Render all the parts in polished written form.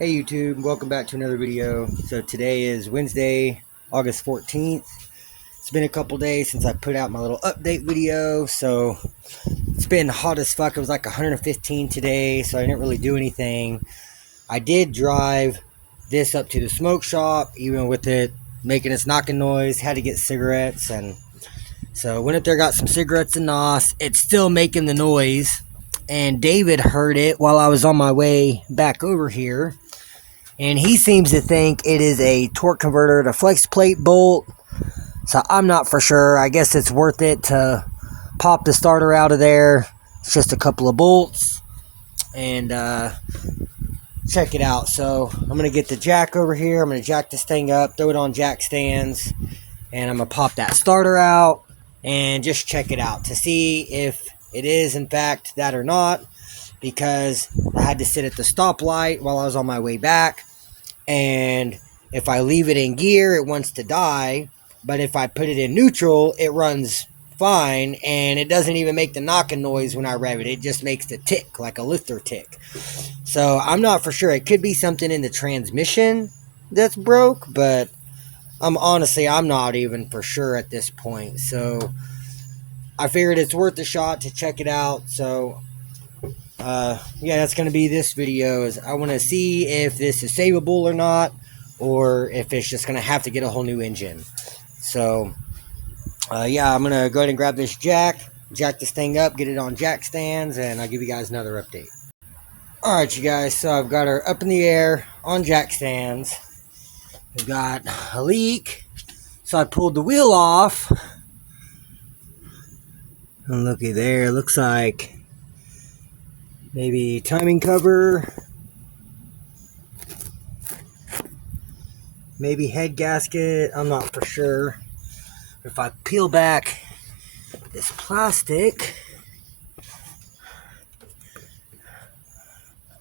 Hey YouTube, welcome back to another video. So today is Wednesday, August 14th. It's been a couple days since I put out my little update video, so it's been hot as fuck. It was like 115 today, so I didn't really do anything. I did drive this up to the smoke shop, even with it making its knocking noise. Had to get cigarettes, and so went up there, got some cigarettes and nos. It's still making the noise, and David heard it while I was on my way back over here. And he seems to think it is a torque converter to flex plate bolt. So I'm not for sure. I guess it's worth it to pop the starter out of there. It's just a couple of bolts. And check it out. So I'm going to get the jack over here. I'm going to jack this thing up, throw it on jack stands. And I'm going to pop that starter out and just check it out to see if it is in fact that or not. Because I had to sit at the stoplight while I was on my way back, and if I leave it in gear, it wants to die, but if I put it in neutral, it runs fine, and it doesn't even make the knocking noise when I rev it. It just makes the tick, like a lifter tick. So I'm not for sure. It could be something in the transmission that's broke, but I'm not even for sure at this point. So I figured it's worth a shot to check it out. So yeah, that's going to be this video. Is I want to see if this is savable or not, or if it's just going to have to get a whole new engine. So yeah, I'm going to go ahead and grab this jack this thing up, get it on jack stands, and I'll give you guys another update. Alright, you guys, so I've got her up in the air on jack stands. We've got a leak, so I pulled the wheel off, and looky there, looks like maybe timing cover, maybe head gasket, I'm not for sure. If I peel back this plastic,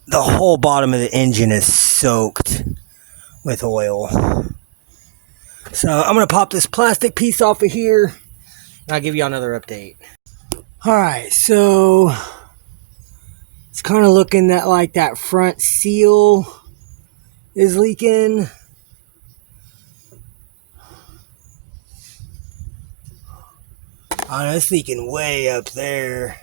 the whole bottom of the engine is soaked with oil. So I'm going to pop this plastic piece off of here, and I'll give you another update. Alright, so it's kind of looking like that front seal is leaking. Oh, it's leaking way up there.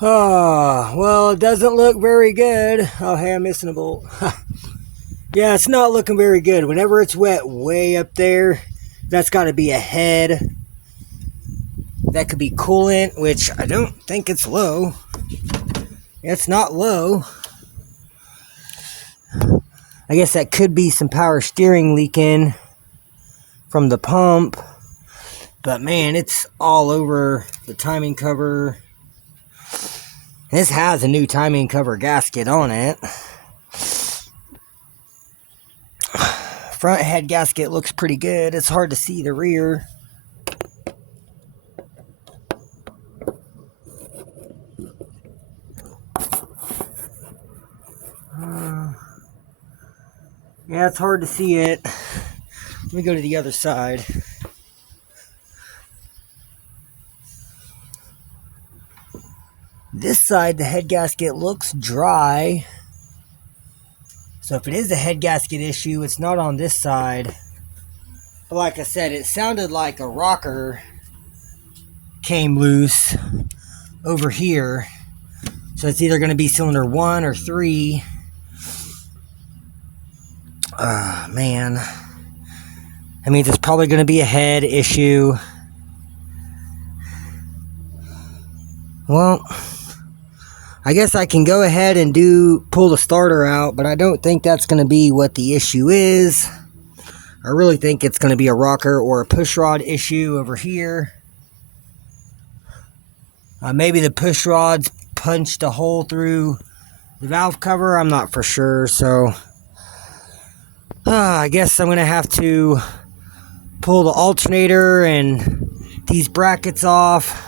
Oh, well, it doesn't look very good. Oh, hey, I'm missing a bolt. Yeah, it's not looking very good. Whenever it's wet way up there, that's got to be a head. That could be coolant, which I don't think it's low. It's not low. I guess that could be some power steering leaking from the pump. But man, it's all over the timing cover. This has a new timing cover gasket on it. Front head gasket looks pretty good. It's hard to see the rear. Yeah, it's hard to see it. Let me go to the other side. This side, the head gasket looks dry. So if it is a head gasket issue, it's not on this side. But like I said, it sounded like a rocker came loose over here. So it's either going to be cylinder 1 or 3. Man. I mean, there's probably going to be a head issue. Well, I guess I can go ahead and pull the starter out, but I don't think that's going to be what the issue is. I really think it's going to be a rocker or a push rod issue over here. Maybe the push rod's punched a hole through the valve cover. I'm not for sure, so I guess I'm going to have to pull the alternator and these brackets off.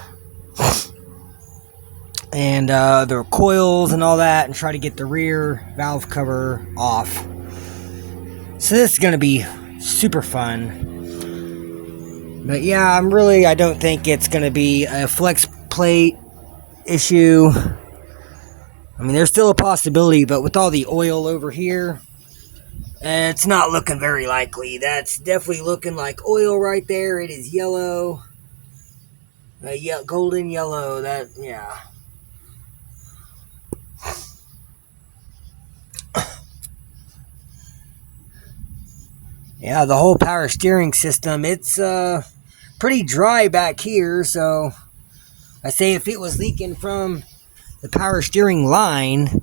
And the coils and all that, and try to get the rear valve cover off. So this is going to be super fun. But yeah, I don't think it's going to be a flex plate issue. I mean, there's still a possibility, but with all the oil over here, it's not looking very likely. That's definitely looking like oil right there. It is yellow. Yeah, golden yellow. That, yeah. Yeah, the whole power steering system, it's pretty dry back here, so I say if it was leaking from the power steering line,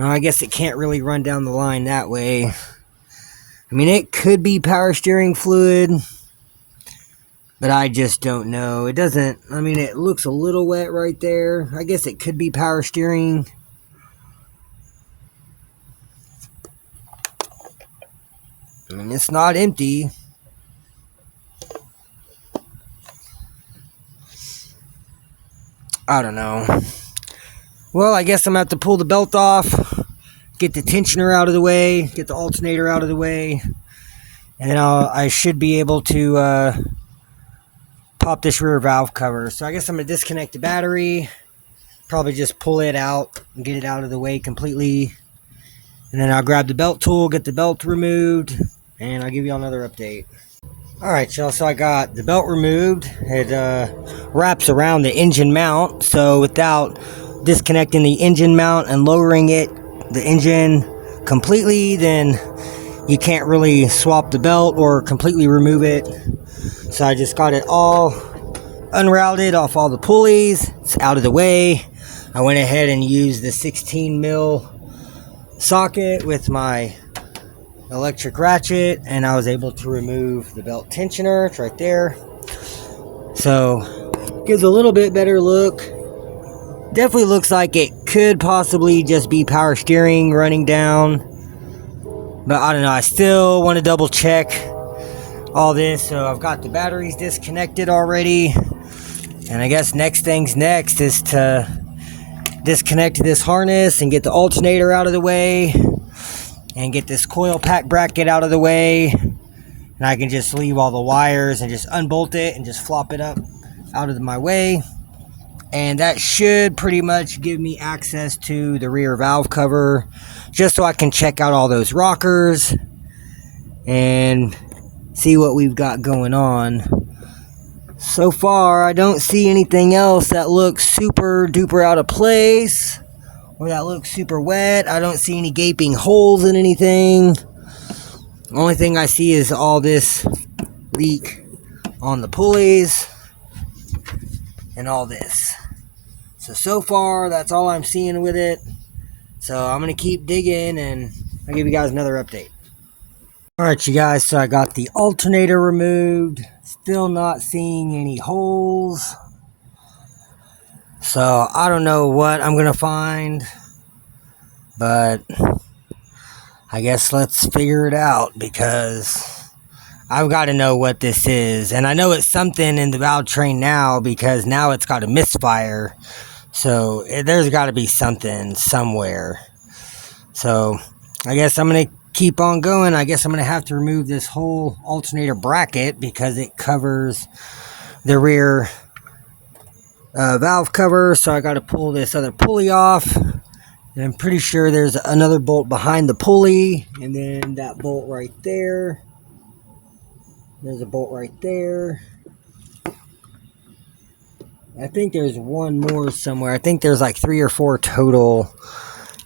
I guess it can't really run down the line that way. I mean, it could be power steering fluid, but I just don't know. It doesn't, I mean, it looks a little wet right there. I guess it could be power steering. I mean, it's not empty. I don't know. Well, I guess I'm going to have to pull the belt off, get the tensioner out of the way, get the alternator out of the way, and then I should be able to pop this rear valve cover. So I guess I'm going to disconnect the battery, probably just pull it out and get it out of the way completely. And then I'll grab the belt tool, get the belt removed, and I'll give you another update. Alright, y'all, so I got the belt removed. It wraps around the engine mount, so without disconnecting the engine mount and lowering it, the engine completely, then you can't really swap the belt or completely remove it. So I just got it all unrouted off all the pulleys. It's out of the way. I went ahead and used the 16 mil socket with my electric ratchet, and I was able to remove the belt tensioner. It's right there. So gives a little bit better look. Definitely looks like it could possibly just be power steering running down, but I don't know. I still want to double check all this. So I've got the batteries disconnected already, and I guess next thing's next is to disconnect this harness and get the alternator out of the way and get this coil pack bracket out of the way, and I can just leave all the wires and just unbolt it and just flop it up out of my way, and that should pretty much give me access to the rear valve cover, just so I can check out all those rockers and see what we've got going on. So far, I don't see anything else that looks super duper out of place or that looks super wet. I don't see any gaping holes in anything. The only thing I see is all this leak on the pulleys and all this. So far, that's all I'm seeing with it. So I'm going to keep digging, and I'll give you guys another update. Alright, you guys, so I got the alternator removed. Still not seeing any holes. So I don't know what I'm going to find, but I guess let's figure it out, because I've got to know what this is. And I know it's something in the valve train now, because now it's got a misfire. So there's got to be something somewhere. So I guess I'm going to keep on going. I guess I'm going to have to remove this whole alternator bracket, because it covers the rear valve cover. So I got to pull this other pulley off, and I'm pretty sure there's another bolt behind the pulley, and then that bolt right there. There's a bolt right there. I think there's one more somewhere. I think there's like 3 or 4 total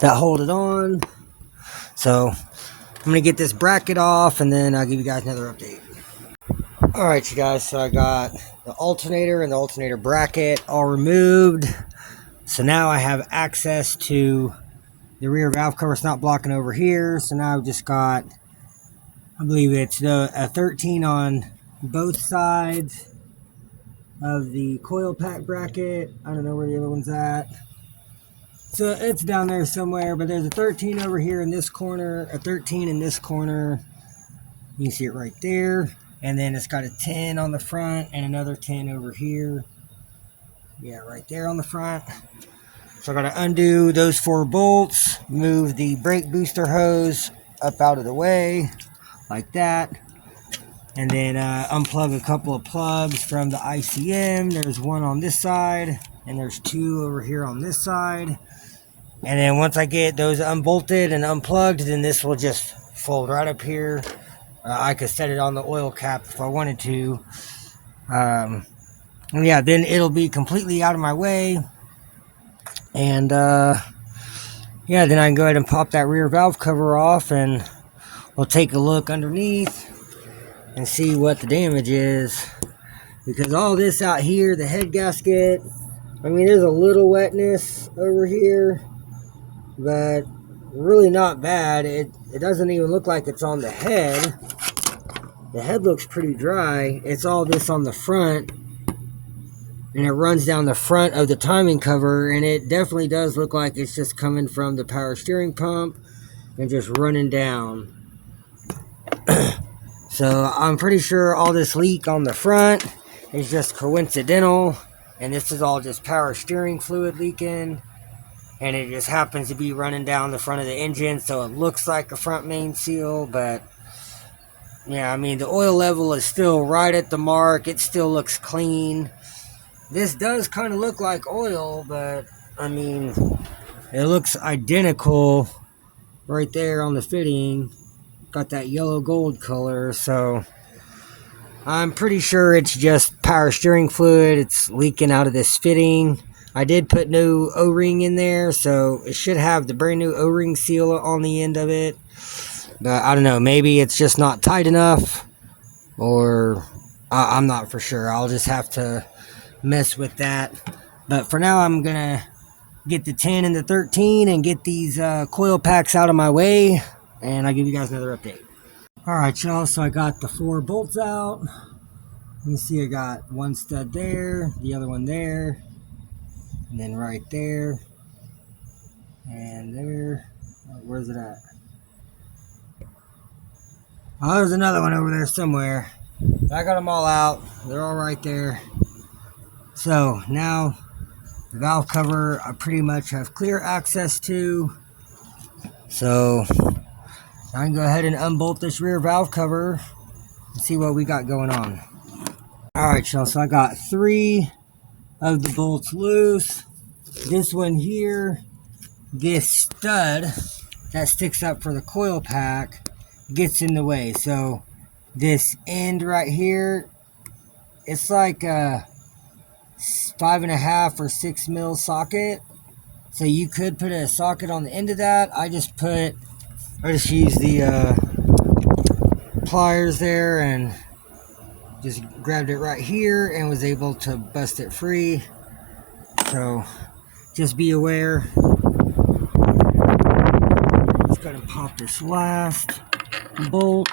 that hold it on. So I'm going to get this bracket off, and then I'll give you guys another update. Alright, you guys, so I got the alternator and the alternator bracket all removed. So now I have access to the rear valve cover. It's not blocking over here. So now I've just got, I believe it's a 13 on both sides of the coil pack bracket. I don't know where the other one's at. So it's down there somewhere, but there's a 13 over here in this corner, a 13 in this corner. You can see it right there. And then it's got a 10 on the front and another 10 over here. Yeah, right there on the front. So I got to undo those 4 bolts, move the brake booster hose up out of the way, like that. And then unplug a couple of plugs from the ICM. There's one on this side, and there's two over here on this side. And then once I get those unbolted and unplugged, then this will just fold right up here. I could set it on the oil cap if I wanted to. And yeah, then it'll be completely out of my way. And yeah, then I can go ahead and pop that rear valve cover off, and we'll take a look underneath and see what the damage is. Because all this out here, the head gasket, I mean, there's a little wetness over here, but really not bad. It doesn't even look like it's on the head. The head looks pretty dry. It's all this on the front, and it runs down the front of the timing cover, and it definitely does look like it's just coming from the power steering pump and just running down. So I'm pretty sure all this leak on the front is just coincidental, and this is all just power steering fluid leaking, and it just happens to be running down the front of the engine, so it looks like a front main seal. But yeah, I mean, the oil level is still right at the mark. It still looks clean. This does kind of look like oil, but I mean, it looks identical right there on the fitting. Got that yellow gold color, so I'm pretty sure it's just power steering fluid. It's leaking out of this fitting. I did put new O-ring in there, so it should have the brand new O-ring seal on the end of it. But I don't know, maybe it's just not tight enough, or I'm not for sure. I'll just have to mess with that. But for now, I'm gonna get the 10 and the 13 and get these coil packs out of my way, and I'll give you guys another update. Alright, y'all, so I got the 4 bolts out. You can see I got one stud there, the other one there, and then right there, and there. Where's it at? Oh, there's another one over there somewhere. I got them all out. They're all right there. So now the valve cover I pretty much have clear access to. So I can go ahead and unbolt this rear valve cover and see what we got going on. Alright, y'all, so I got 3 of the bolts loose. This one here, this stud that sticks up for the coil pack, gets in the way. So this end right here, it's like a 5.5 or 6 mil socket. So you could put a socket on the end of that. I just used the pliers there and just grabbed it right here and was able to bust it free. So just be aware. Just gotta pop this last bolt.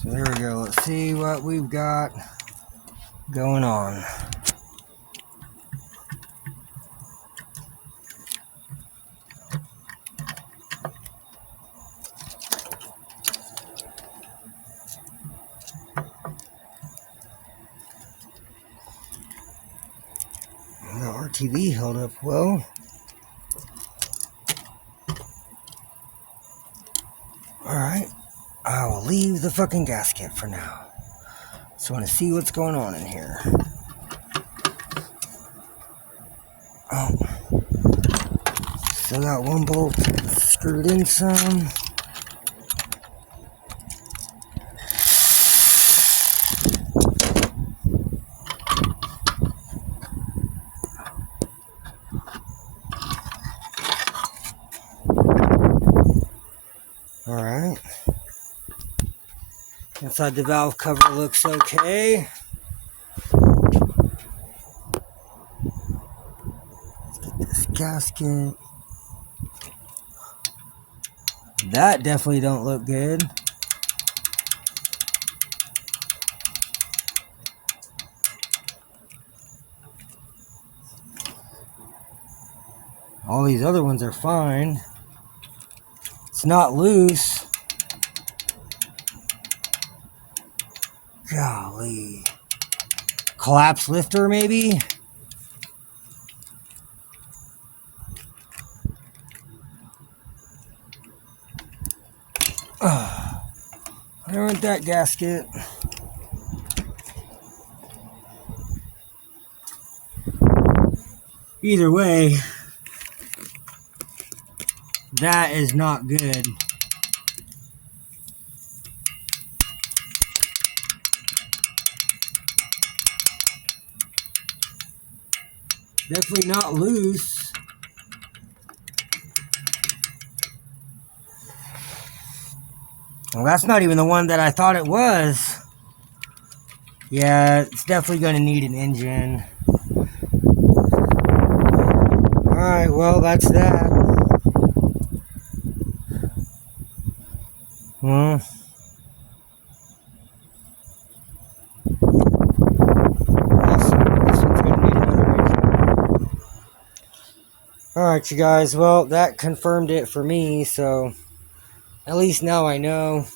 So there we go. Let's see what we've got going on. The RTV held up well. Alright. I will leave the fucking gasket for now. So I want to see what's going on in here. Oh. Still got one bolt screwed in some. Alright. Inside the valve cover looks okay. Let's get this gasket. That definitely don't look good. All these other ones are fine. It's not loose. Golly. Collapse lifter, maybe? I want that gasket. Either way, that is not good. Definitely not loose. Well, that's not even the one that I thought it was. Yeah, it's definitely going to need an engine. Alright, well, that's that. Well, this one's going to need another engine. Alright, you guys, well, that confirmed it for me, so at least now I know.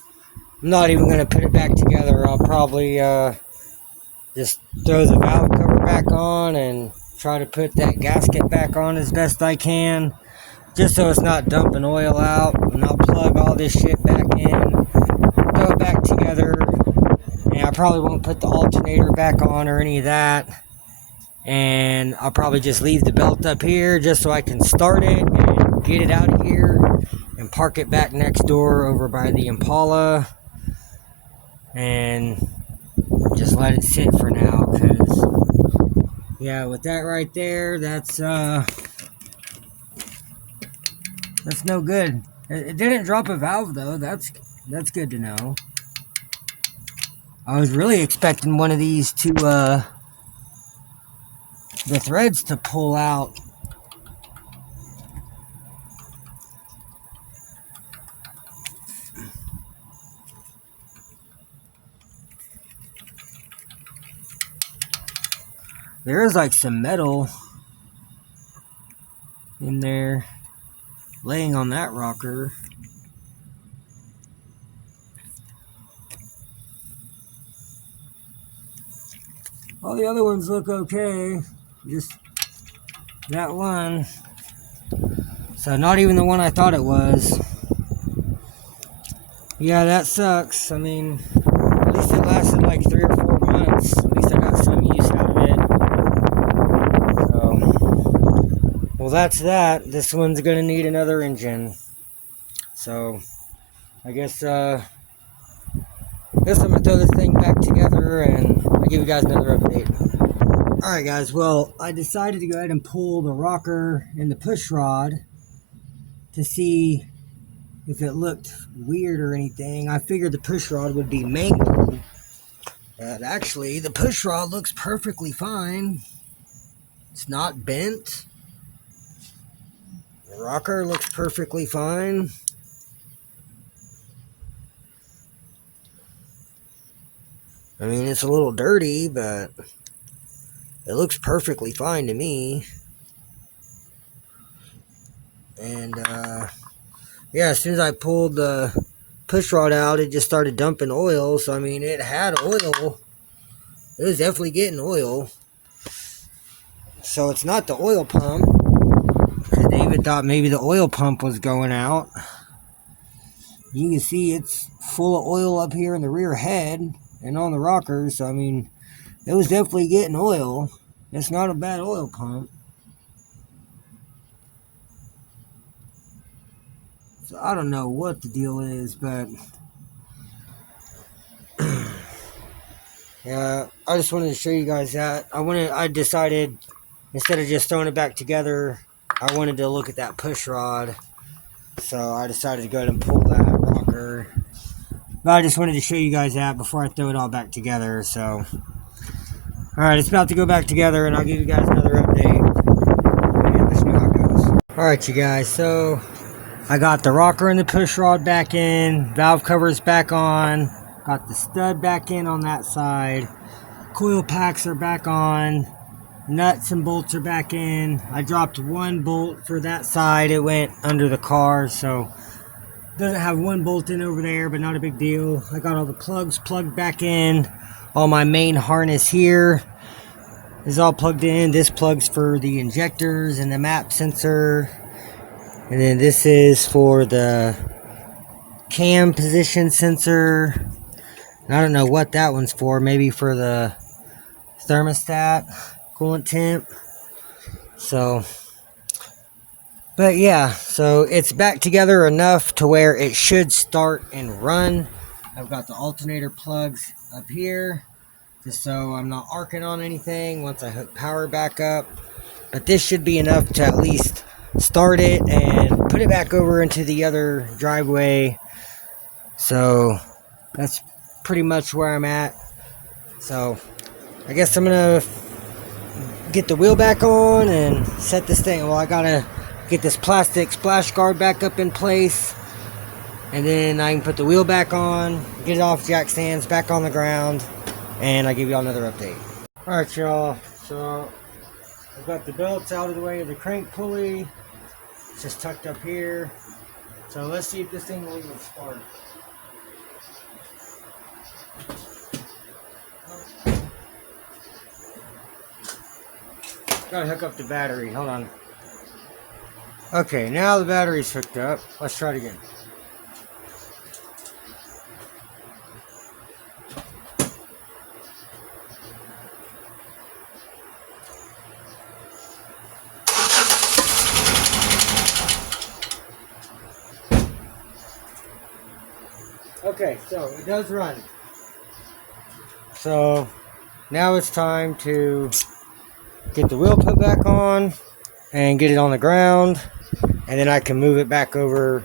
I'm not even going to put it back together. I'll probably just throw the valve cover back on and try to put that gasket back on as best I can, just so it's not dumping oil out. And I'll plug all this shit back in, throw it back together, and I probably won't put the alternator back on or any of that. And I'll probably just leave the belt up here just so I can start it and get it out of here and park it back next door over by the Impala and just let it sit for now, because yeah, with that right there, that's no good. It didn't drop a valve though. That's good to know. I was really expecting one of these to the threads to pull out. There is like some metal in there laying on that rocker. All the other ones look okay, just that one. So not even the one I thought it was. Yeah, that sucks. I mean, at least it lasted like 3 or 4 months. At least I got some use out of it. So, well, that's that. This one's gonna need another engine. So, I guess I'm gonna throw this thing back together and I'll give you guys another update. Alright guys, well, I decided to go ahead and pull the rocker and the push rod to see if it looked weird or anything. I figured the push rod would be mangled, but actually the push rod looks perfectly fine. It's not bent. The rocker looks perfectly fine. I mean, it's a little dirty, but it looks perfectly fine to me. And yeah, as soon as I pulled the push rod out, it just started dumping oil. So I mean, it had oil. It was definitely getting oil. So it's not the oil pump. David thought maybe the oil pump was going out. You can see it's full of oil up here in the rear head and on the rockers. So I mean, it was definitely getting oil. It's not a bad oil pump. So I don't know what the deal is, but yeah, I just wanted to show you guys that. I decided, instead of just throwing it back together, I wanted to look at that push rod. So I decided to go ahead and pull that rocker. But I just wanted to show you guys that before I throw it all back together. So, alright, it's about to go back together and I'll give you guys another update. And let's see how it goes. Alright, you guys, so I got the rocker and the push rod back in, valve covers back on, got the stud back in on that side, coil packs are back on, nuts and bolts are back in. I dropped one bolt for that side, it went under the car, so Doesn't have one bolt in over there, but not a big deal. I got all the plugs plugged back in. All my main harness here is all plugged in. This plugs for the injectors and the map sensor. And then this is for the cam position sensor. And I don't know what that one's for. Maybe for the thermostat, coolant temp. So, but yeah, so it's back together enough to where it should start and run. I've got the alternator plugs up here, just so I'm not arcing on anything once I hook power back up. But this should be enough to at least start it and put it back over into the other driveway. So that's pretty much where I'm at. So I guess I'm gonna get the wheel back on and set this thing. Well, I gotta get this plastic splash guard back up in place, and then I can put the wheel back on, get it off jack stands, back on the ground, and I'll give y'all another update. Alright y'all, so I've got the belts out of the way of the crank pulley. It's just tucked up here. So let's see if this thing will even start. Gotta hook up the battery, hold on. Okay, now the battery's hooked up. Let's try it again. Okay, so it does run. So now it's time to get the wheel put back on and get it on the ground, and then I can move it back over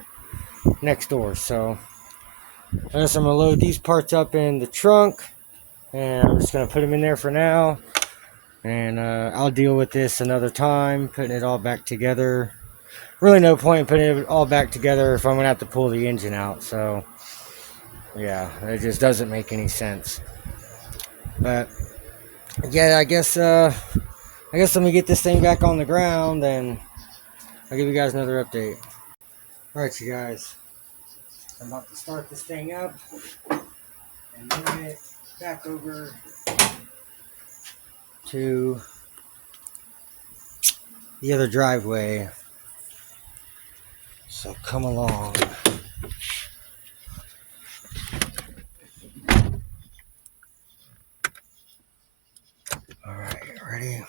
next door. So I guess I'm gonna load these parts up in the trunk, and I'm just gonna put them in there for now, and I'll deal with this another time, putting it all back together. Really no point in putting it all back together if I'm gonna have to pull the engine out. So yeah, it just doesn't make any sense. But yeah, I guess let me get this thing back on the ground, and I'll give you guys another update. Alright you guys, I'm about to start this thing up and move it back over to the other driveway. So come along. Alright, ready?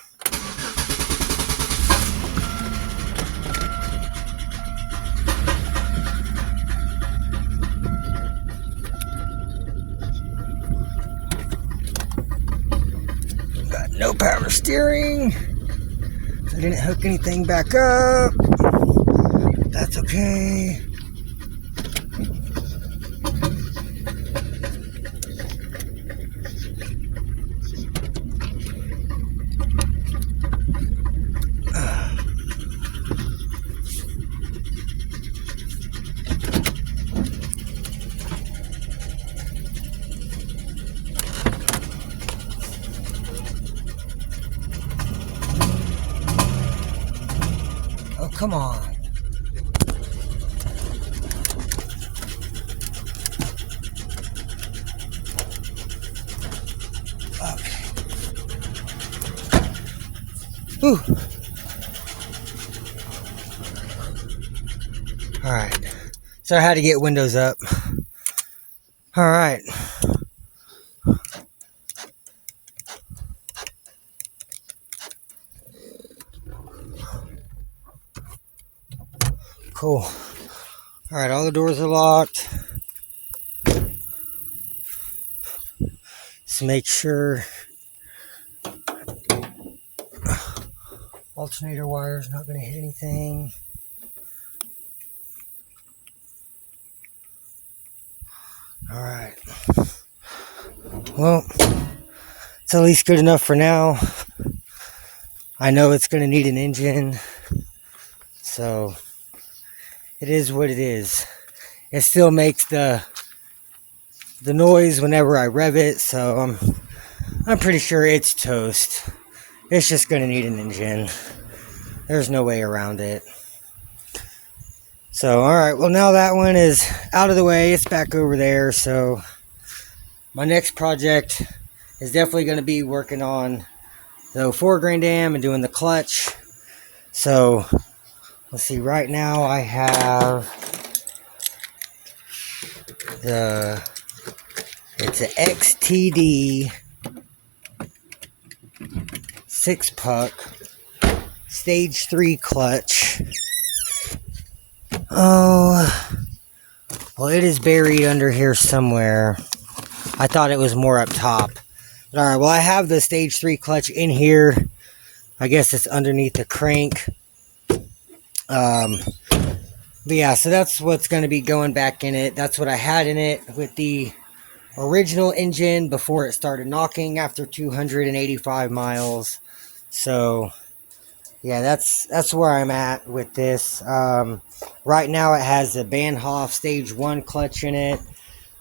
Got no power steering. I didn't hook anything back up. That's okay. Oh, come on. Okay. Whew. Alright. So I had to get windows up. Alright. Cool. Alright, all the doors are locked. Just make sure alternator wire's not going to hit anything. Alright. Well, it's at least good enough for now. I know it's going to need an engine, so it is what it is. It still makes the noise whenever I rev it, so I'm pretty sure it's toast. It's just going to need an engine. There's no way around it. So, alright, well now that one is out of the way, it's back over there. So, my next project is definitely going to be working on the 04 Grand Am and doing the clutch. So, let's see, right now I have it's an XTD 6-puck stage 3 clutch. Oh, well, it is buried under here somewhere. I thought it was more up top. All right, well, I have the stage 3 clutch in here. I guess it's underneath the crank. But yeah, so that's what's going to be going back in it. That's what I had in it with the original engine before it started knocking after 285 miles. So yeah, that's where I'm at with this. Right now it has a Bahnhof stage 1 clutch in it,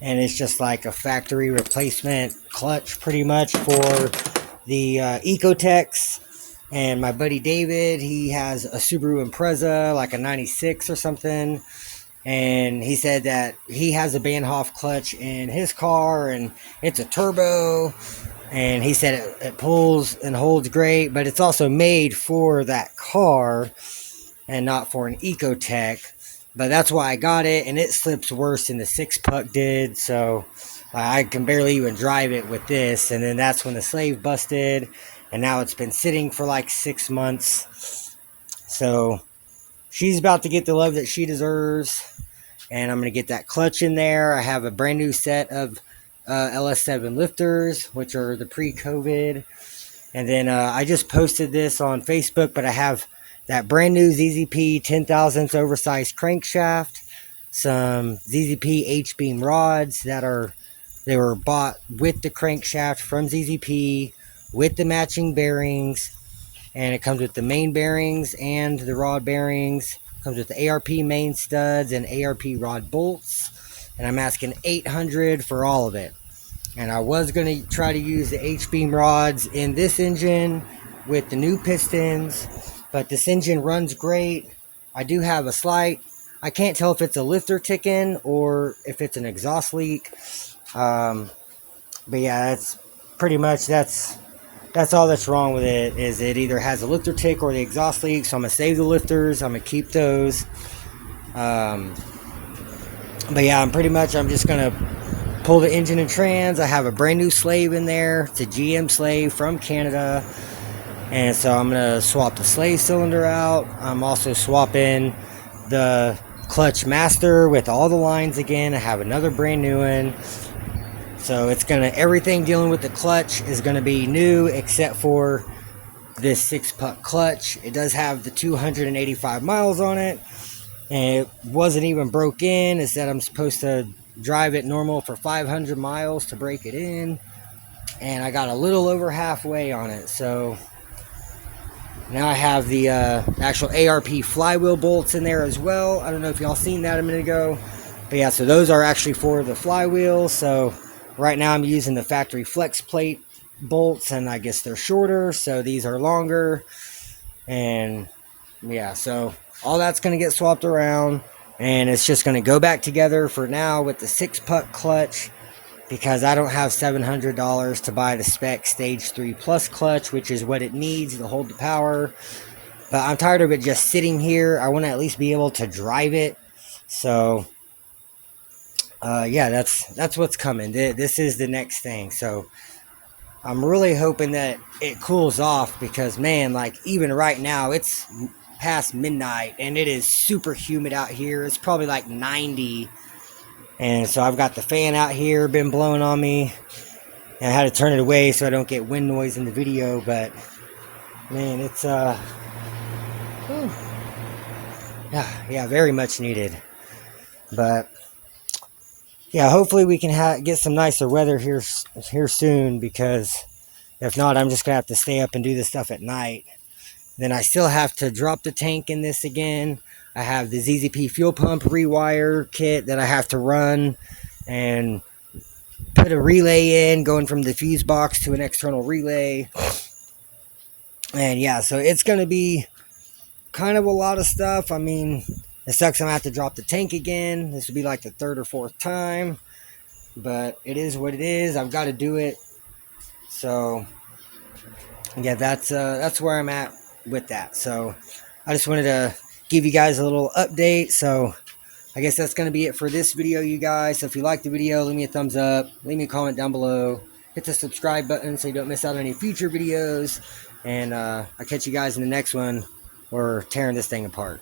and it's just like a factory replacement clutch pretty much for the Ecotechs. And my buddy David, he has a Subaru Impreza, like a 96 or something. And he said that he has a Bahnhof clutch in his car, and it's a turbo. And he said it pulls and holds great, but it's also made for that car and not for an Ecotech. But that's why I got it, and it slips worse than the 6-puck did. So I can barely even drive it with this. And then that's when the slave busted, and now it's been sitting for like 6 months. So she's about to get the love that she deserves, and I'm going to get that clutch in there. I have a brand new set of LS7 lifters, which are the pre-COVID. And then I just posted this on Facebook, but I have that brand new ZZP 10 thousandths oversized crankshaft, some ZZP H-beam rods they were bought with the crankshaft from ZZP with the matching bearings, and it comes with the main bearings and the rod bearings. It comes with the ARP main studs and ARP rod bolts, and I'm asking $800 for all of it. And I was going to try to use the H-beam rods in this engine with the new pistons, but this engine runs great. I do have a slight, I can't tell if it's a lifter ticking or if it's an exhaust leak. But yeah, that's pretty much, that's all that's wrong with it, is it either has a lifter tick or the exhaust leak. So I'm going to save the lifters, I'm going to keep those. But yeah, I'm just going to pull the engine and trans. I have a brand new slave in there. It's a GM slave from Canada. And so I'm going to swap the slave cylinder out. I'm also swapping the clutch master with all the lines again. I have another brand new one. So it's going to, everything dealing with the clutch is going to be new except for this 6-puck clutch. It does have the 285 miles on it. And it wasn't even broke in. It said I'm supposed to drive it normal for 500 miles to break it in, and I got a little over halfway on it. So now I have the actual ARP flywheel bolts in there as well. I don't know if y'all seen that a minute ago, but yeah, so those are actually for the flywheel. So right now I'm using the factory flex plate bolts, and I guess they're shorter, so these are longer. And yeah, so all that's going to get swapped around, and it's just going to go back together for now with the 6-puck clutch, because I don't have $700 to buy the spec stage 3 plus clutch, which is what it needs to hold the power. But I'm tired of it just sitting here. I want to at least be able to drive it. So yeah, that's what's coming. This is the next thing. So I'm really hoping that it cools off, because man, like even right now it's past midnight and it is super humid out here. It's probably like 90, and so I've got the fan out here been blowing on me, and I had to turn it away so I don't get wind noise in the video. But man, it's yeah, very much needed. But yeah, hopefully we can get some nicer weather here soon, because if not, I'm just gonna have to stay up and do this stuff at night. Then I still have to drop the tank in this again. I have the ZZP fuel pump rewire kit that I have to run and put a relay in, going from the fuse box to an external relay. And yeah, so it's going to be kind of a lot of stuff. I mean, It sucks I'm gonna have to drop the tank again. This would be like the third or fourth time, but it is what it is. I've got to do it. So yeah, that's where I'm at with that. So I just wanted to give you guys a little update. So I guess that's going to be it for this video, you guys. So if you like the video, leave me a thumbs up, leave me a comment down below, hit the subscribe button so you don't miss out on any future videos, and I'll catch you guys in the next one. We're tearing this thing apart.